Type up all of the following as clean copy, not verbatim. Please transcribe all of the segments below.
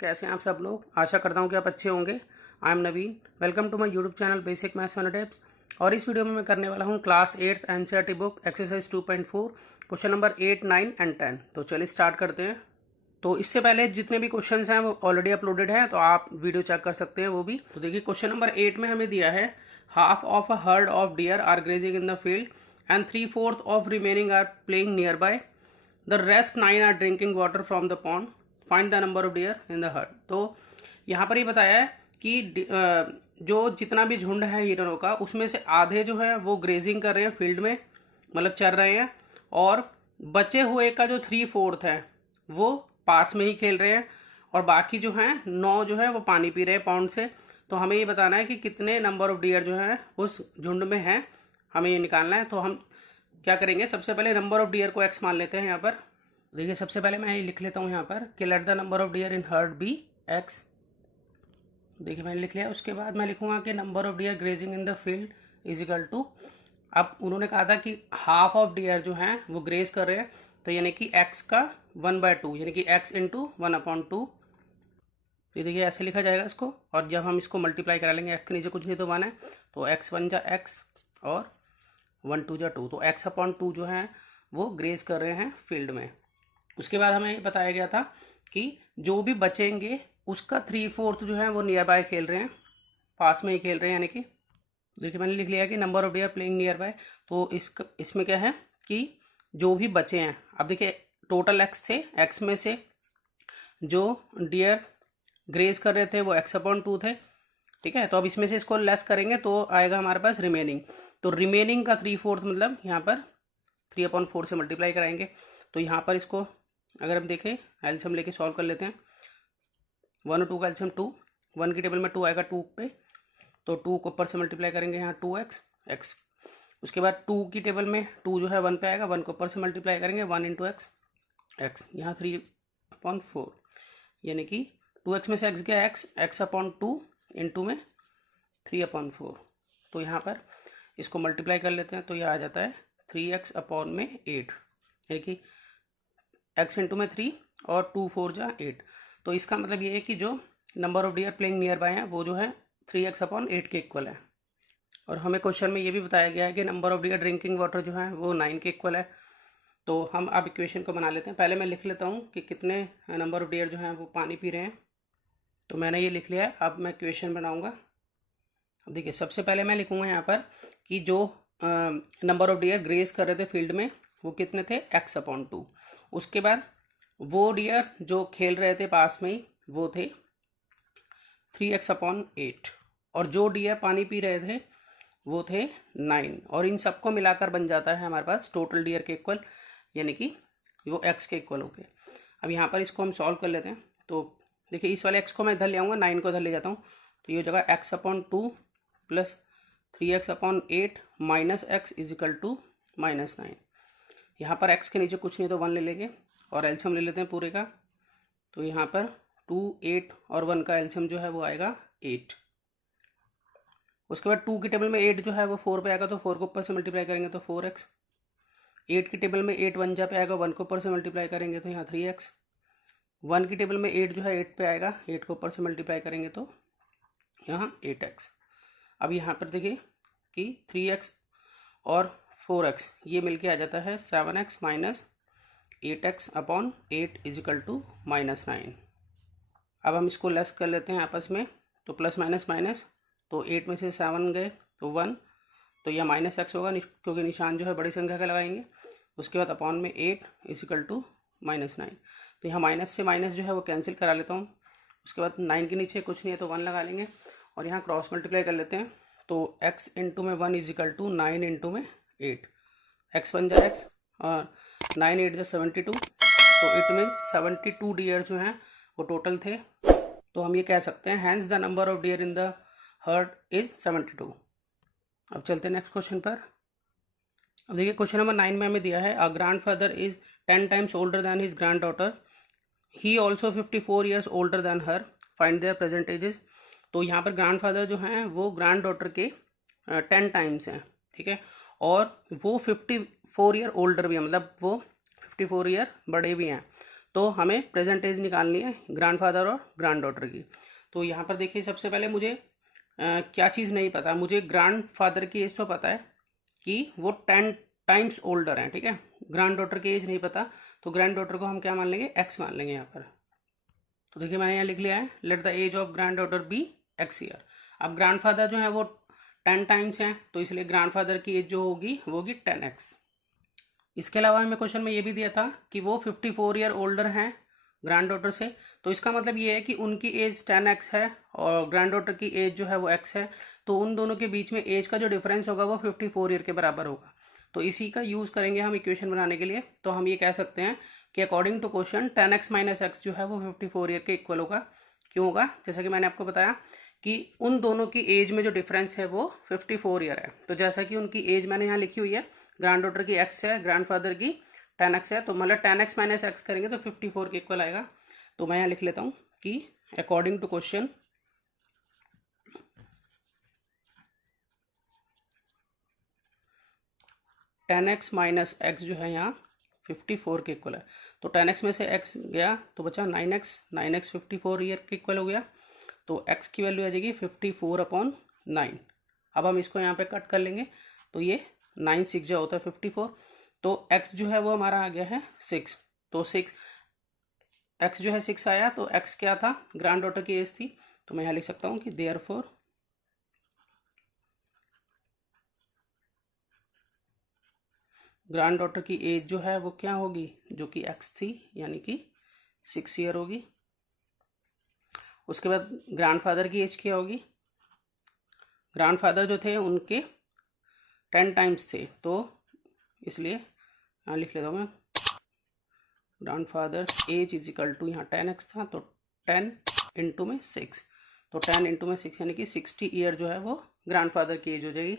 कैसे हैं आप सब लोग। आशा करता हूं कि आप अच्छे होंगे। I am Naveen, welcome to my YouTube channel basic maths and tips. और इस वीडियो में मैं करने वाला हूं class 8th NCERT book exercise 2.4 question number 8, 9 and 10। तो चलिए स्टार्ट करते हैं। तो इससे पहले जितने भी क्वेश्चंस हैं वो ऑलरेडी अपलोडेड हैं, तो आप वीडियो चेक कर सकते हैं वो भी। तो देखिए क्वेश्चन नंबर 8 में हमें दिया है half of a herd of deer are grazing in the field and 3/4 of remaining are playing nearby, the rest 9 are drinking water from the pond, find the number of deer in the herd. तो यहाँ पर ये बताया है कि जो जितना भी झुंड है हिरणों का, उसमें से आधे जो है वो ग्रेजिंग कर रहे हैं फील्ड में, मतलब चर रहे हैं, और बचे हुए का जो 3/4 है वो पास में ही खेल रहे हैं, और बाकी जो है 9 जो है वो पानी पी रहे हैं पॉन्ड से। तो हमें ये बताना है कि कितने नंबर ऑफ डियर जो है उस झुंड में है, हमें ये निकालना है। तो हम क्या करेंगे, सबसे पहले नंबर ऑफ डियर को x मान लेते हैं यहाँ पर। देखिए सबसे पहले मैं लिख लेता हूँ यहाँ पर कि let the number of deer in herd be x। देखिए मैंने लिख लिया। उसके बाद मैं लिखूंगा कि number of deer grazing in the field is equal to, अब उन्होंने कहा था कि हाफ ऑफ डियर जो हैं वो ग्रेज कर रहे हैं, तो यानी कि x का 1/2 यानी कि x इंटू 1/2। तो देखिए ऐसे लिखा जाएगा इसको, और जब हम इसको मल्टीप्लाई करा लेंगे x के नीचे कुछ नहीं तो 1 है, तो x1 जा x और 1 2 जा 2, तो x/2 जो है वो ग्रेज कर रहे हैं फील्ड में। उसके बाद हमें बताया गया था कि जो भी बचेंगे उसका 3/4 जो है वो नियर बाय खेल रहे हैं, पास में ही खेल रहे हैं। यानी कि देखिए मैंने लिख लिया कि number of dear playing near by, तो इसमें क्या है कि जो भी बचे हैं, अब देखिए टोटल x थे, x में से जो डियर ग्रेज कर रहे थे वो x/2 थे, ठीक है। तो अब इसमें से इसको लेस करेंगे तो आएगा हमारे पास रिमेनिंग। तो रिमेनिंग का 3/4 मतलब यहाँ पर 3/4 से मल्टीप्लाई कराएंगे। तो यहाँ पर इसको अगर हम देखें एलसीएम लेके सॉल्व कर लेते हैं। 1 और 2 का एलसीएम 2, 1 की टेबल में 2 आएगा 2 पे, तो 2 को ऊपर से मल्टीप्लाई करेंगे यहाँ 2x x। उसके बाद 2 की टेबल में 2 जो है 1 पे आएगा, 1 को ऊपर से मल्टीप्लाई करेंगे 1 इंटू x x, यहाँ 3/4 यानी कि 2x में से x गया x/2 इंटू में 3/4। तो यहाँ पर इसको मल्टीप्लाई कर लेते हैं, तो यह आ जाता है 3x/8 यानी कि x इंटू में 3 और 2 4 जा 8। तो इसका मतलब ये है कि जो number of dear playing near by है वो जो है 3x/8 के इक्वल है। और हमें क्वेश्चन में ये भी बताया गया है कि number of dear drinking water जो है वो 9 के इक्वल है। तो हम अब इक्वेशन को बना लेते हैं। पहले मैं लिख लेता हूँ कि कितने नंबर ऑफ डियर जो हैं वो पानी पी रहे हैं। तो मैंने ये लिख लिया है, अब मैं इक्वेशन बनाऊँगा। अब देखिए सबसे पहले मैं लिखूँगा यहाँ पर कि जो नंबर ऑफ डियर ग्रेज कर रहे थे फील्ड में वो कितने थे, x/2। उसके बाद वो डियर जो खेल रहे थे पास में ही वो थे 3x/8, और जो डियर पानी पी रहे थे वो थे 9, और इन सबको मिलाकर बन जाता है हमारे पास टोटल डियर के इक्वल, यानी कि वो x के इक्वल हो गए। अब यहाँ पर इसको हम सॉल्व कर लेते हैं। तो देखिए इस वाले x को मैं इधर ले आऊँगा, 9 को इधर ले जाता हूँ, तो ये हो जाएगा x/2 plus 3x/8 minus x is equal to -9। यहाँ पर x के नीचे कुछ नहीं तो 1 ले लेंगे, और एलसीएम ले लेते हैं पूरे का। तो यहाँ पर 2 8 और 1 का एलसीएम जो है वो आएगा 8। उसके बाद 2 की टेबल में 8 जो है वो 4 पे आएगा, तो 4 को ऊपर से मल्टीप्लाई करेंगे तो 4x। 8 की टेबल में 8 1 जा पे आएगा, 1 को ऊपर से मल्टीप्लाई करेंगे तो यहाँ 3x। 1 की टेबल में 8 जो है 8 पे आएगा, 8 को ऊपर से मल्टीप्लाई करेंगे तो यहाँ 8x। अब यहाँ पर देखिए कि 3x और 4x ये मिलके आ जाता है 7x minus 8x/8 is equal to -9। अब हम इसको लेस कर लेते हैं आपस में, तो प्लस माइनस माइनस, तो 8 में से 7 गए तो 1, तो यह -x होगा क्योंकि निशान जो है बड़ी संख्या का लगाएंगे। उसके बाद अपॉन में 8 इज इक्वल टू -9। तो यहाँ माइनस से माइनस जो है वो कैंसिल करा लेता हूँ। उसके बाद 9 के नीचे कुछ नहीं है तो 1 लगा लेंगे, और यहाँ क्रॉस मल्टीप्लाई कर लेते हैं। तो x इंटू में 1 इज इक्वल टू 9 इंटू में 8, x1 जा x और 9 8 जा 72, तो इट मीन 72 डियर जो हैं वो टोटल थे। तो हम ये कह सकते हैं hence the number of deer in the herd is 72। अब चलते हैं नेक्स्ट क्वेश्चन पर। अब देखिए क्वेश्चन नंबर 9 में हमें दिया है a grand father is 10 times older than his grand daughter, he also 54 years older than her, find there present ages. तो यहाँ पर ग्रैंड फादर जो हैं वो ग्रैंड डॉटर के 10 टाइम्स हैं, ठीक है, और वो 54 ईयर ओल्डर भी है, मतलब वो 54 ईयर बड़े भी हैं। तो हमें प्रेजेंट एज निकालनी है ग्रैंडफादर और ग्रैंड डॉटर की। तो यहाँ पर देखिए सबसे पहले मुझे क्या चीज़ नहीं पता, मुझे ग्रैंडफादर की एज तो पता है कि वो 10 टाइम्स ओल्डर हैं, ठीक है। ग्रैंड डॉटर की एज नहीं पता, तो ग्रैंड डॉटर को हम क्या मान लेंगे, एक्स मान लेंगे यहाँ पर। तो देखिए मैंने यहाँ लिख लिया है, let the age of granddaughter be x year. अब ग्रैंडफादर जो है वो 10 टाइम्स हैं, तो इसलिए ग्रैंडफादर की एज जो होगी वो होगी 10x। इसके अलावा हमें क्वेश्चन में ये भी दिया था कि वो 54 ईयर ओल्डर हैं ग्रैंड डॉटर से, तो इसका मतलब ये है कि उनकी एज 10x है और ग्रैंड डॉटर की एज जो है वो x है, तो उन दोनों के बीच में एज का जो डिफरेंस होगा वो 54 ईयर के बराबर होगा। तो इसी का यूज़ करेंगे हम इक्वेशन बनाने के लिए। तो हम ये कह सकते हैं कि according to question 10x minus x जो है वो 54 ईयर के इक्वल होगा। क्यों होगा, जैसा कि मैंने आपको बताया कि उन दोनों की एज में जो डिफरेंस है वो 54 ईयर है। तो जैसा कि उनकी एज मैंने यहाँ लिखी हुई है, ग्रैंड डॉटर की x है, ग्रैंडफादर की 10x है, तो मतलब 10x माइनस एक्स करेंगे तो 54 के इक्वल आएगा। तो मैं यहाँ लिख लेता हूँ कि according to question 10x minus x जो है यहाँ 54 के इक्वल है। तो 10x में से x गया तो बचा 9x, 9x 54 ईयर के इक्वल हो गया, तो x की वैल्यू आ जाएगी 54/9। अब हम इसको यहाँ पे कट कर लेंगे, तो ये 9 6 जो होता है 54, तो x जो है वो हमारा आ गया है 6। तो 6 x जो है 6 आया, तो x क्या था, ग्रैंड डॉटर की एज थी, तो मैं यहाँ लिख सकता हूँ कि देयरफॉर ग्रैंड डॉटर की एज जो है वो क्या होगी, जो कि x थी, यानी कि 6 ईयर होगी। उसके बाद ग्रैंडफादर की एज क्या होगी, ग्रैंडफादर जो थे उनके 10 टाइम्स थे, तो इसलिए यहाँ लिख लेता हूँ मैं, grandfather age is equal to, यहाँ 10x था तो 10 इंटू में 6, तो 10 इंटू में 6 यानी कि 60 ईयर जो है वो ग्रैंडफादर की एज हो जाएगी।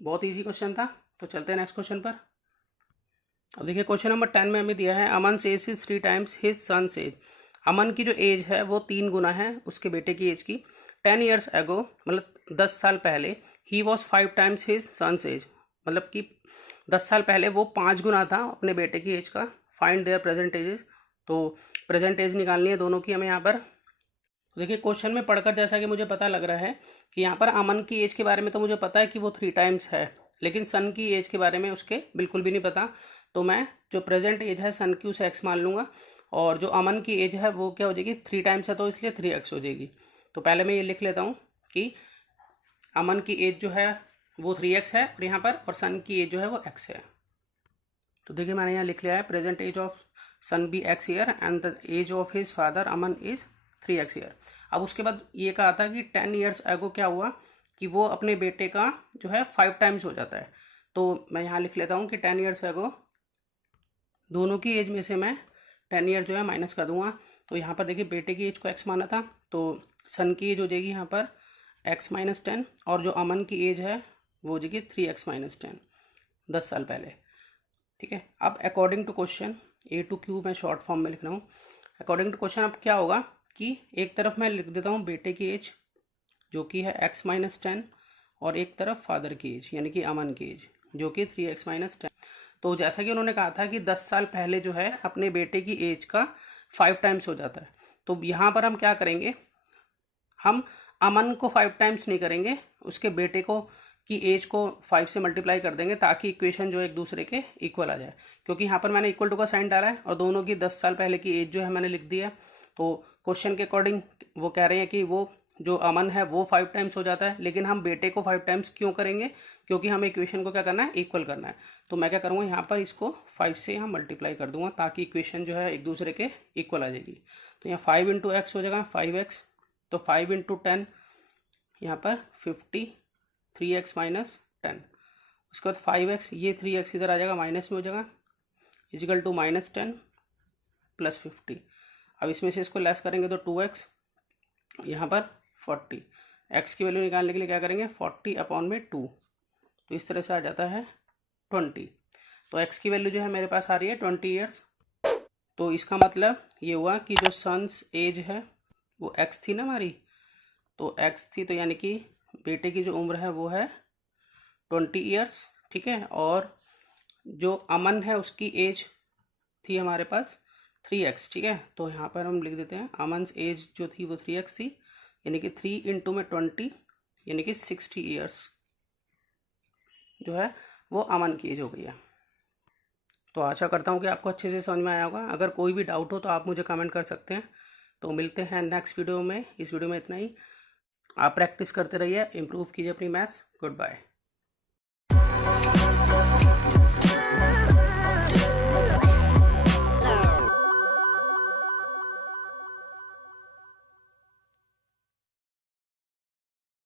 बहुत इजी क्वेश्चन था। तो चलते हैं नेक्स्ट क्वेश्चन पर। अब देखिए क्वेश्चन नंबर 10 में हमें दिया है Aman age is 3 times his son's age. Aman की जो एज है वो 3 गुना है उसके बेटे की एज की। 10 ईयर्स एगो मतलब 10 साल पहले, he was 5 times his son's age, मतलब कि 10 साल पहले वो 5 गुना था अपने बेटे की एज का। फाइंड देयर प्रेजेंट एजेस, तो प्रेजेंट एज निकालनी है दोनों की हमें यहाँ पर। तो देखिए क्वेश्चन में पढ़कर जैसा कि मुझे पता लग रहा है कि यहाँ पर अमन की एज के बारे में तो मुझे पता है कि वो 3 टाइम्स है, लेकिन सन की एज के बारे में उसके बिल्कुल भी नहीं पता। तो मैं जो प्रेजेंट एज है सन की उसे एक्स मान लूँगा, और जो अमन की एज है वो क्या हो जाएगी, 3 टाइम्स है तो इसलिए 3x हो जाएगी। तो पहले मैं ये लिख लेता हूँ कि अमन की एज जो है वो 3x है और यहाँ पर, और सन की एज जो है वो x है। तो देखिए मैंने यहाँ लिख लिया है present age of son be x year and the age of his father Aman is 3x year. अब उसके बाद ये कहा था कि 10 ईयर्स एगो क्या हुआ कि वो अपने बेटे का जो है 5 टाइम्स हो जाता है। तो मैं यहाँ लिख लेता हूँ कि 10 ईयर्स एगो, दोनों की एज में से मैं 10 ईयर जो है माइनस कर दूंगा। तो यहाँ पर देखिए बेटे की एज को x माना था, तो सन की एज हो जाएगी यहाँ पर x माइनस 10, और जो अमन की एज है वो हो जाएगी 3x माइनस 10, 10 साल पहले। ठीक है, अब according to question A to Q मैं शॉर्ट फॉर्म में लिख रहा हूँ। अकॉर्डिंग टू क्वेश्चन अब क्या होगा कि एक तरफ मैं लिख देता हूँ बेटे की एज जो कि है x माइनस 10, और एक तरफ फादर की एज यानी कि अमन की एज जो कि 3x माइनस 10। तो जैसा कि उन्होंने कहा था कि 10 साल पहले जो है अपने बेटे की एज का 5 टाइम्स हो जाता है, तो यहाँ पर हम क्या करेंगे, हम अमन को 5 टाइम्स नहीं करेंगे, उसके बेटे को की एज को 5 से मल्टीप्लाई कर देंगे ताकि इक्वेशन जो एक दूसरे के इक्वल आ जाए। क्योंकि यहाँ पर मैंने इक्वल टू का साइन डाला है और दोनों की 10 साल पहले की एज जो है मैंने लिख दी है। तो क्वेश्चन के अकॉर्डिंग वो कह रहे हैं कि वो जो अमन है वो 5 टाइम्स हो जाता है, लेकिन हम बेटे को 5 टाइम्स क्यों करेंगे, क्योंकि हमें इक्वेशन को क्या करना है, इक्वल करना है। तो मैं क्या करूँगा यहाँ पर इसको 5 से यहाँ मल्टीप्लाई कर दूंगा ताकि इक्वेशन जो है एक दूसरे के इक्वल आ जाएगी। तो यहाँ 5 इंटू एक्स हो जाएगा 5x, तो 5 इंटू 10 यहाँ पर 50, 3x माइनस 10, उसके बाद 5x, ये 3x इधर आ जाएगा माइनस में हो जाएगा, इजिकल टू माइनस 10 प्लस 50। अब इसमें से इसको लेस करेंगे तो 2x, यहाँ पर 40, x की वैल्यू निकालने के लिए क्या करेंगे 40/2, तो इस तरह से आ जाता है 20। तो x की वैल्यू जो है मेरे पास आ रही है 20 ईयर्स। तो इसका मतलब ये हुआ कि जो सन्स एज है वो x थी ना हमारी, तो x थी, तो यानी कि बेटे की जो उम्र है वो है 20 ईयर्स, ठीक है। और जो अमन है उसकी एज थी हमारे पास 3x, ठीक है। तो यहाँ पर हम लिख देते हैं अमन्स एज जो थी वो 3x थी, यानी कि 3 इंटू में 20 यानी कि 60 ईयर्स जो है वो अमन की एज हो गई है। तो आशा करता हूँ कि आपको अच्छे से समझ में आया होगा। अगर कोई भी डाउट हो तो आप मुझे कमेंट कर सकते हैं। तो मिलते हैं नेक्स्ट वीडियो में। इस वीडियो में इतना ही। आप प्रैक्टिस करते रहिए, इम्प्रूव कीजिए अपनी मैथ्स। Good bye.